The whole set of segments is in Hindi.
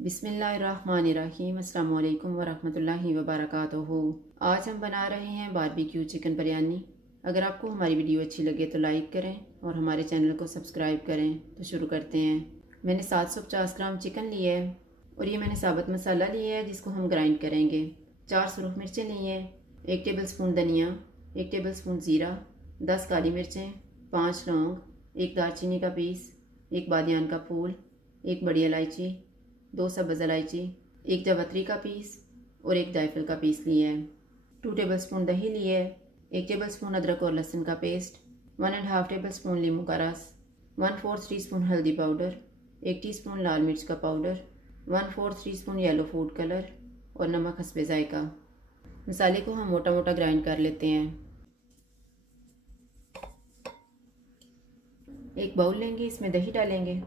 बिस्मिल्लाहिर्रहमानिर्रहीम। अस्सलाम वालेकुम वरहमतुल्लाहि वबरकातुहू। आज हम बना रहे हैं बारबेक्यू चिकन बिरयानी। अगर आपको हमारी वीडियो अच्छी लगे तो लाइक करें और हमारे चैनल को सब्सक्राइब करें। तो शुरू करते हैं। मैंने 750 ग्राम चिकन लिया है और ये मैंने साबुत मसाला लिया है जिसको हम ग्राइंड करेंगे। 4 सुरख मिर्चें ली हैं, 1 टेबल स्पून धनिया, 1 टेबल स्पून ज़ीरा, 10 काली मिर्चें, 5 लौंग, 1 दालचीनी का पीस, 1 बादियान का फूल, 1 बड़ी इलायची, 2 सब्ज़ इलायची, 1 जावित्री का पीस और 1 जायफल का पीस लिया है। 2 टेबल स्पून दही लिया है, 1 टेबल स्पून अदरक और लहसुन का पेस्ट, 1.5 टेबल स्पून नींबू का रस, 1/4 टीस्पून हल्दी पाउडर, 1 टीस्पून लाल मिर्च का powder, 1/4 teaspoon yellow food colour और नमक हस्बे जायका। मसाले को हम मोटा मोटा ग्राइंड कर लेते हैं। एक बाउल लेंगे, इसमें दही डालेंगे,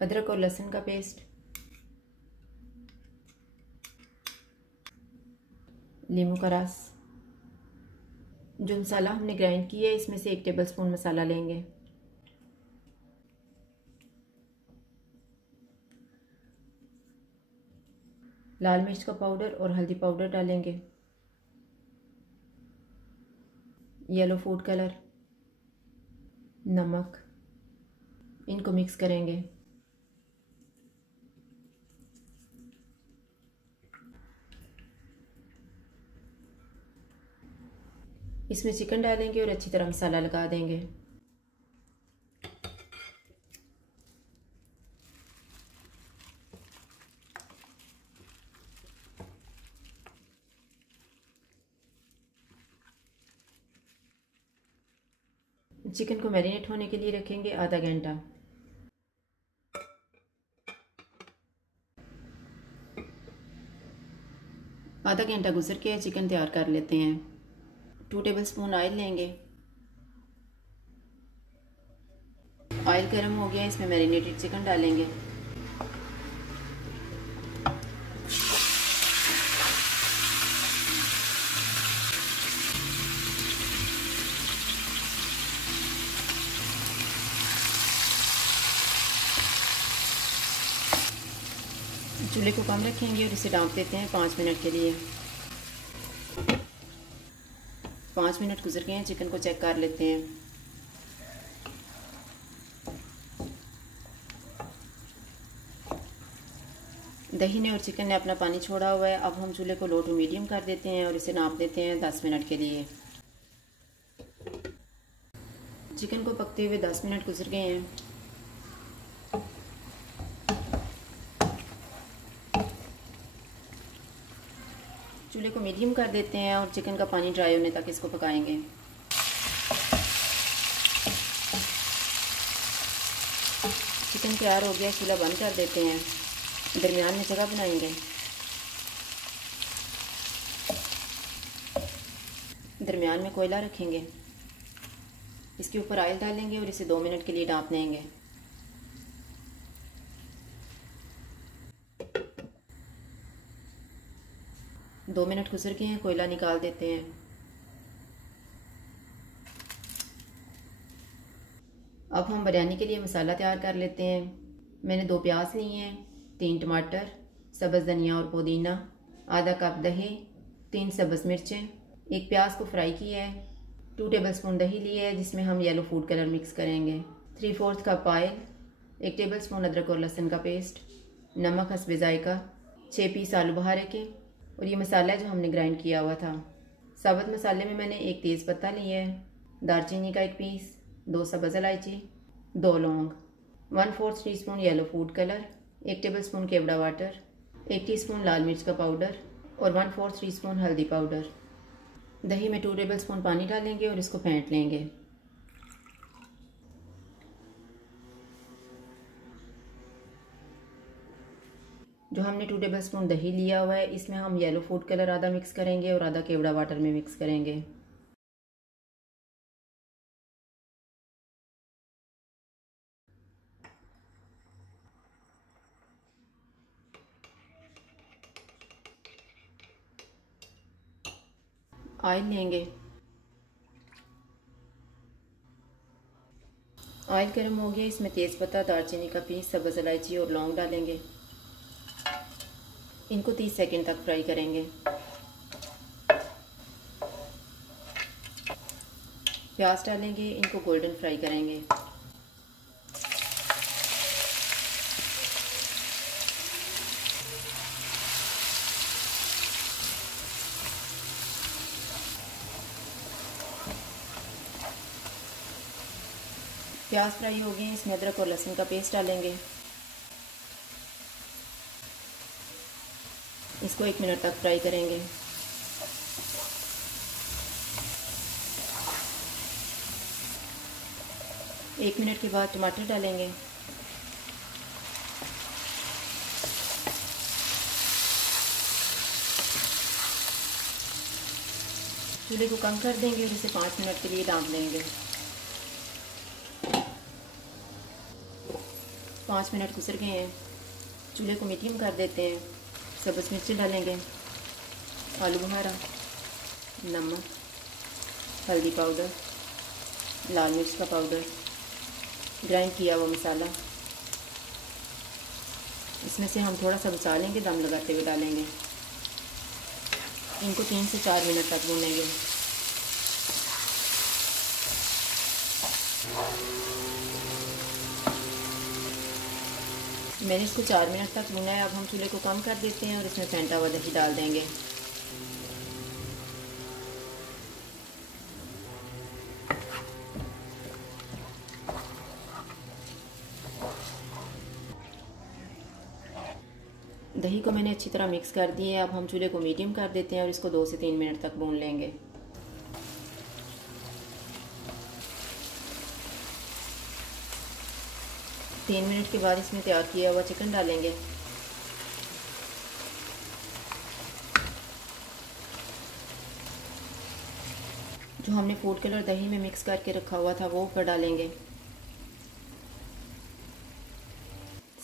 अदरक और लहसुन का पेस्ट, नींबू का रस। जो मसाला हमने ग्राइंड किया है इसमें से 1 टेबल स्पून मसाला लेंगे, लाल मिर्च का पाउडर और हल्दी पाउडर डालेंगे, येलो फूड कलर, नमक। इनको मिक्स करेंगे। इसमें चिकन डालेंगे और अच्छी तरह मसाला लगा देंगे। चिकन को मैरिनेट होने के लिए रखेंगे आधा घंटा। आधा घंटा गुजर के चिकन तैयार कर लेते हैं। 2 टेबल स्पून ऑयल लेंगे। ऑयल गर्म हो गया, इसमें मैरिनेटेड चिकन डालेंगे। चूल्हे को कम रखेंगे और इसे ढाँप देते हैं 5 मिनट के लिए। 5 मिनट गुजर गए हैं, चिकन को चेक कर लेते हैं। दही ने और चिकन ने अपना पानी छोड़ा हुआ है। अब हम चूल्हे को लो टू मीडियम कर देते हैं और इसे नाप देते हैं 10 मिनट के लिए। चिकन को पकते हुए 10 मिनट गुजर गए हैं। चूल्हे को मीडियम कर देते हैं और चिकन का पानी ड्राई होने तक इसको पकाएंगे। चिकन तैयार हो गया, चूल्हा बंद कर देते हैं। दरमियान में जगह बनाएंगे। दरमियान में कोयला रखेंगे, इसके ऊपर ऑयल डालेंगे और इसे 2 मिनट के लिए ढाँप देंगे। दो मिनट गुजर गए हैं, कोयला निकाल देते हैं। अब हम बिरयानी के लिए मसाला तैयार कर लेते हैं। मैंने 2 प्याज लिए हैं, 3 टमाटर, सब्ज़ धनिया और पुदीना, आधा कप दही, 3 सब्ज़ मिर्चें, 1 प्याज को फ्राई किया है, 2 टेबल स्पून दही लिया है जिसमें हम येलो फूड कलर मिक्स करेंगे, 3/4 कप ऑयल, 1 टेबल स्पून अदरक और लहसुन का पेस्ट, नमक हस्बे जायका, 6 पीस आलू बहारे के और ये मसाला है जो हमने ग्राइंड किया हुआ था। साबुत मसाले में मैंने 1 तेज़ पत्ता लिया है, दालचीनी का 1 पीस, 2 सब्ज़ इलायची, 2 लौंग, 1/4 teaspoon yellow food colour, 1 tablespoon केवड़ा वाटर, 1 टीस्पून लाल मिर्च का पाउडर और 1/4 टीस्पून हल्दी पाउडर। दही में 2 टेबल स्पून पानी डालेंगे और इसको फेंट लेंगे। जो हमने 2 टेबल स्पून दही लिया हुआ है इसमें हम येलो फूड कलर आधा मिक्स करेंगे और आधा केवड़ा वाटर में मिक्स करेंगे। ऑयल लेंगे, ऑयल गर्म हो गया, इसमें तेज़पत्ता, दालचीनी का पीस, सब्ज़ इलायची और लौंग डालेंगे। इनको 30 सेकंड तक फ्राई करेंगे। प्याज डालेंगे, इनको गोल्डन फ्राई करेंगे। प्याज फ्राई हो गए, इसमें अदरक और लहसुन का पेस्ट डालेंगे। इसको 1 मिनट तक फ्राई करेंगे। एक मिनट के बाद टमाटर डालेंगे। चूल्हे को कम कर देंगे और इसे 5 मिनट के लिए ढाँप देंगे। 5 मिनट गुजर गए हैं, चूल्हे को मीडियम कर देते हैं। सब्ज़ मिर्ची डालेंगे, आलू बुखारा, नमक, हल्दी पाउडर, लाल मिर्च का पाउडर, ग्राइंड किया हुआ मसाला। इसमें से हम थोड़ा सा बचा लेंगे, दम लगाते हुए डालेंगे। इनको 3 से 4 मिनट तक भूनेंगे। मैंने इसको 4 मिनट तक भुना है। अब हम चूल्हे को कम कर देते हैं और इसमें फेंटा हुआ दही डाल देंगे। दही को मैंने अच्छी तरह मिक्स कर दिए। अब हम चूल्हे को मीडियम कर देते हैं और इसको 2 से 3 मिनट तक भून लेंगे। तीन मिनट के बाद इसमें तैयार किया हुआ चिकन डालेंगे। जो हमने फूड कलर दही में मिक्स करके रखा हुआ था वो ऊपर डालेंगे।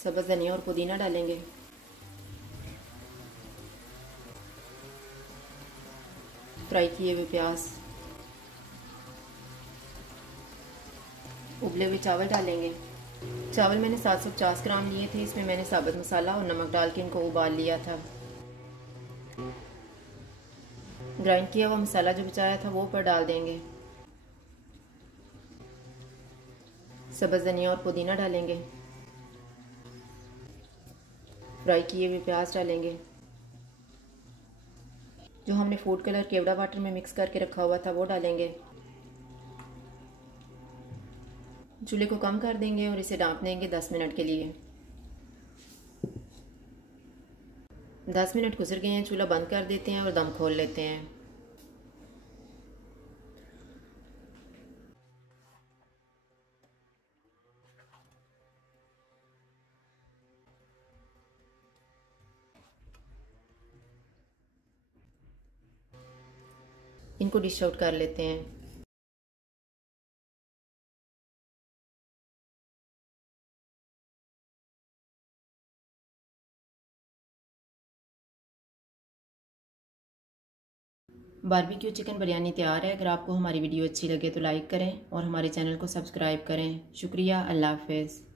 सब्ज़ धनिया और पुदीना डालेंगे। फ्राई किए हुए प्याज, उबले हुए चावल डालेंगे। चावल मैंने 750 ग्राम लिए थे। इसमें मैंने साबुत मसाला और नमक डाल के इनको उबाल लिया था। ग्राइंड किया हुआ मसाला जो बचाया था वो ऊपर डाल देंगे। सब्ज़ धनिया और पुदीना डालेंगे। फ्राई किए हुए प्याज डालेंगे। जो हमने फूड कलर केवड़ा वाटर में मिक्स करके रखा हुआ था वो डालेंगे। चूल्हे को कम कर देंगे और इसे ढाँप देंगे 10 मिनट के लिए। 10 मिनट गुजर गए हैं, चूल्हा बंद कर देते हैं और दम खोल लेते हैं। इनको डिश आउट कर लेते हैं। बारबेक्यू चिकन बिरयानी तैयार है। अगर आपको हमारी वीडियो अच्छी लगे तो लाइक करें और हमारे चैनल को सब्सक्राइब करें। शुक्रिया। अल्लाह हाफ़िज़।